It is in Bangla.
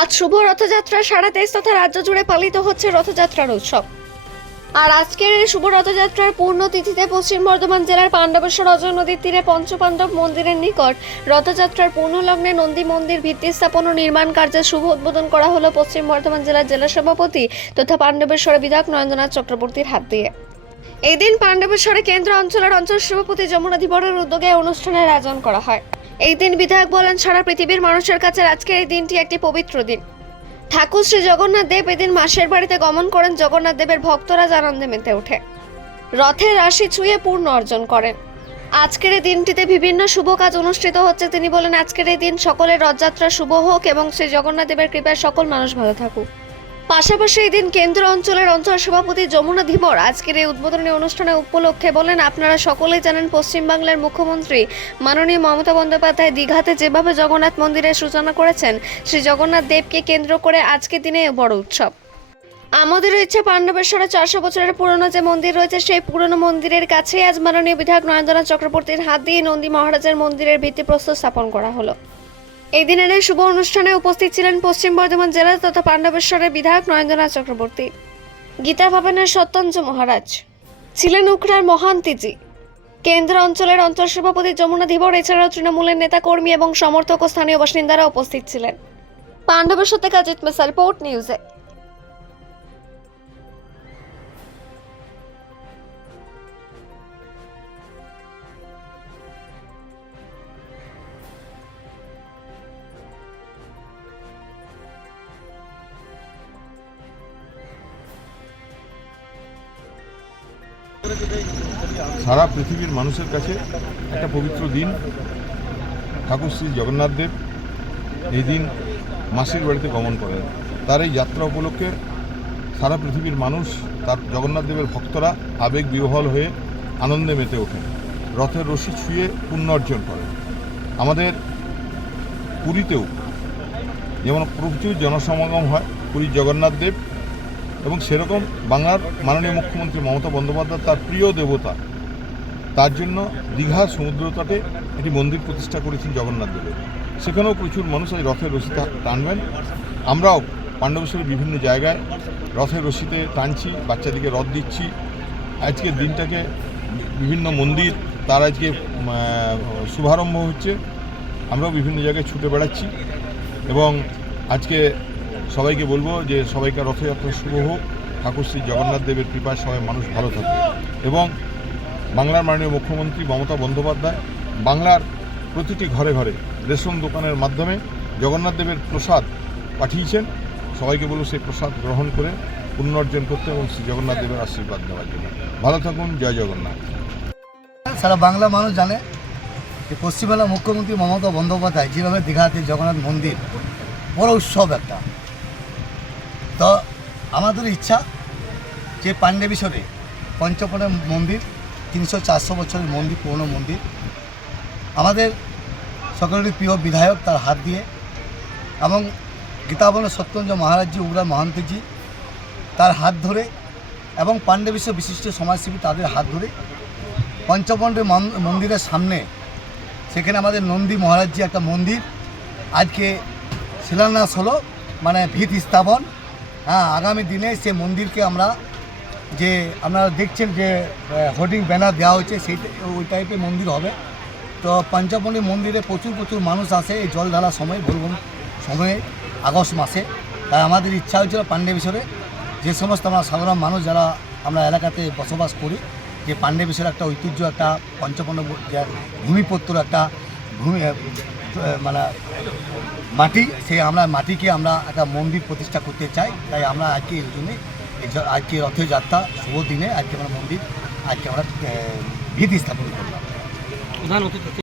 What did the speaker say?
আজ শুভ রথযাত্রা, সারা দেশ তথা রাজ্য জুড়ে পালিত হচ্ছে রথযাত্রার উৎসব। আর আজকের এই শুভ রথযাত্রার পূর্ণ তিথিতে পশ্চিম বর্ধমান জেলার পাণ্ডবেশ্বর অজয় নদীর তীরে পঞ্চপাণ্ডব মন্দিরের নিকট রথযাত্রার পূর্ণ লগ্নে নন্দী মন্দির ভিত্তি স্থাপন ও নির্মাণ কার্যের শুভ উদ্বোধন করা হলো পশ্চিম বর্ধমান জেলার জেলা সভাপতি তথা পাণ্ডবেশ্বর বিধায়ক নরেন্দ্রনাথ চক্রবর্তীর হাত দিয়ে। এই দিন পাণ্ডবেশ্বরে কেন্দ্র অঞ্চলের অঞ্চল সভাপতি যমুনা ধীবরের উদ্যোগে অনুষ্ঠানের আয়োজন করা হয়। এই দিন বিধায়ক বলেন, সারা পৃথিবীর মানুষের কাছে আজকের এই দিনটি একটি পবিত্র দিন। ঠাকুর শ্রী জগন্নাথ দেব এদিন মাসের বাড়িতে গমন করেন, জগন্নাথ দেবের ভক্তরা আনন্দে মেতে ওঠে। রথের রাশি ছুঁয়ে পূর্ণ অর্জন করেন। আজকের এই দিনটিতে বিভিন্ন শুভ কাজ অনুষ্ঠিত হচ্ছে। তিনি বলেন, আজকের এই দিন সকলের রথযাত্রা শুভ হোক এবং শ্রী জগন্নাথ দেবের কৃপায় সকল মানুষ ভালো থাকুক। পাশাপাশি এদিন কেন্দ্র অঞ্চলের অঞ্চল সভাপতি যমুনা ধীবর আজকের এই উদ্বোধনী অনুষ্ঠানে উপলক্ষে বলেন, আপনারা সকলেই জানেন পশ্চিমবাংলার মুখ্যমন্ত্রী মাননীয় মমতা বন্দ্যোপাধ্যায় দীঘাতে যেভাবে জগন্নাথ মন্দিরের সূচনা করেছেন, শ্রী জগন্নাথ দেবকে কেন্দ্র করে আজকের দিনে বড় উৎসব। আমাদেরও ইচ্ছে পাণ্ডবেশ্বরে চারশো বছরের পুরনো যে মন্দির রয়েছে, সেই পুরনো মন্দিরের কাছে আজ মাননীয় বিধায়ক নরেন্দ্রনাথ চক্রবর্তীর হাত দিয়ে নন্দী মহারাজের মন্দিরের ভিত্তিপ্রস্তর স্থাপন করা হলো। এই দিনের এই শুভ অনুষ্ঠানে উপস্থিত ছিলেন পশ্চিম বর্ধমান জেলা তথা পাণ্ডবেশ্বরের বিধায়ক নরেন্দ্রনাথ চক্রবর্তী, গীতা ভবনের সত্যঞ্জ মহারাজ, ছিলেন উকরার মহান্তিজি কেন্দ্র অঞ্চলের অঞ্চল সভাপতি যমুনা ধীবর, এছাড়াও তৃণমূলের নেতা কর্মী এবং সমর্থক ও স্থানীয় বাসিন্দারা উপস্থিত ছিলেন। পাণ্ডবেশ্বর থেকে অজিত মেসা রিপোর্ট, নিউজে সারা পৃথিবীর মানুষের কাছে একটা পবিত্র দিন। ঠাকুর শ্রী জগন্নাথ দেব এই দিন মাসির বাড়িতে গমন করেন। তার এই যাত্রা উপলক্ষে সারা পৃথিবীর মানুষ, তার জগন্নাথ দেবের ভক্তরা আবেগ বিহ্বল হয়ে আনন্দে মেতে ওঠেন। রথের রশি ছুঁয়ে পুণ্য অর্জন করেন। আমাদের পুরীতেও যেমন প্রচুর জনসমাগম হয় পুরীর জগন্নাথ দেব এবং সেরকম বাংলার মাননীয় মুখ্যমন্ত্রী মমতা বন্দ্যোপাধ্যায় তার প্রিয় দেবতা। তার জন্য দীঘার সমুদ্র তটে একটি মন্দির প্রতিষ্ঠা করেছেন জগন্নাথ দেবের। সেখানেও প্রচুর মানুষ এই রথের রশিতে টানবেন। আমরাও পাণ্ডবেশ্বরের বিভিন্ন জায়গায় রথের রশিতে টানছি বাচ্চাদিকে রথ দিচ্ছি। আজকের দিনটাকে বিভিন্ন মন্দির, তার আজকে শুভারম্ভ হচ্ছে। আমরাও বিভিন্ন জায়গায় ছুটে বেড়াচ্ছি এবং আজকে সবাইকে বলব যে সবাইকে রথযাত্রা শুভ হোক। ঠাকুর শ্রী জগন্নাথ দেবের কৃপায় সবাই মানুষ ভালো থাকবে এবং বাংলার মাননীয় মুখ্যমন্ত্রী মমতা বন্দ্যোপাধ্যায় বাংলার প্রতিটি ঘরে ঘরে রেশন দোকানের মাধ্যমে জগন্নাথ দেবের প্রসাদ পাঠিয়েছেন। সবাইকে বলব সেই প্রসাদ গ্রহণ করে পুণ্য অর্জন করতে এবং শ্রী জগন্নাথ দেবের আশীর্বাদ নেওয়ার জন্য। ভালো থাকুন, জয় জগন্নাথ। সারা বাংলা মানুষ জানে যে পশ্চিমবাংলার মুখ্যমন্ত্রী মমতা বন্দ্যোপাধ্যায় যেভাবে দীঘাতে জগন্নাথ মন্দির, বড় উৎসব একটা। আমাদের ইচ্ছা যে পাণ্ডবেশ্বরে পঞ্চপনের মন্দির, তিনশো চারশো বছরের মন্দির, পুরনো মন্দির। আমাদের সকলেরই প্রিয় বিধায়ক তার হাত দিয়ে এবং গীতাবনের সত্যঞ্জ মহারাজজি, উগ্রা মহান্তজি তার হাত ধরে এবং পাণ্ডবেশ্বর বিশিষ্ট সমাজসেবী তাদের হাত ধরে পঞ্চপণ্ডের মন- মন্দিরের সামনে সেখানে আমাদের নন্দী মহারাজজি একটা মন্দির। আজকে শিলান্যাস হলো মানে ভিত স্থাপন। হ্যাঁ আগামী দিনে সে মন্দিরকে আমরা যে আপনারা দেখছেন যে হোর্ডিং ব্যানার দেওয়া হয়েছে, সেই ওই টাইপের মন্দির হবে। তো পঞ্চপণ্ডী মন্দিরে প্রচুর প্রচুর মানুষ আসে এই জল ঢালার সময় ভুলবন সময়ে, আগস্ট মাসে। তাই আমাদের ইচ্ছা হয়েছিল পাণ্ডবেশ্বরে যে সমস্ত আমরা সাধারণ মানুষ যারা আমরা এলাকাতে বসবাস করি, যে পাণ্ডবেশ্বর একটা ঐতিহ্য, একটা পঞ্চপণ্ড ভূমিপত্র, একটা ভূমি মানে মাটি, সেই আমরা মাটিকে আমরা একটা মন্দির প্রতিষ্ঠা করতে চাই। তাই আমরা আজকে এই জন্যে আজকে রথযাত্রা শুভ দিনে আজকে আমরা মন্দির, আজকে আমরা ভীতি স্থাপন করলাম। প্রধান অতিথি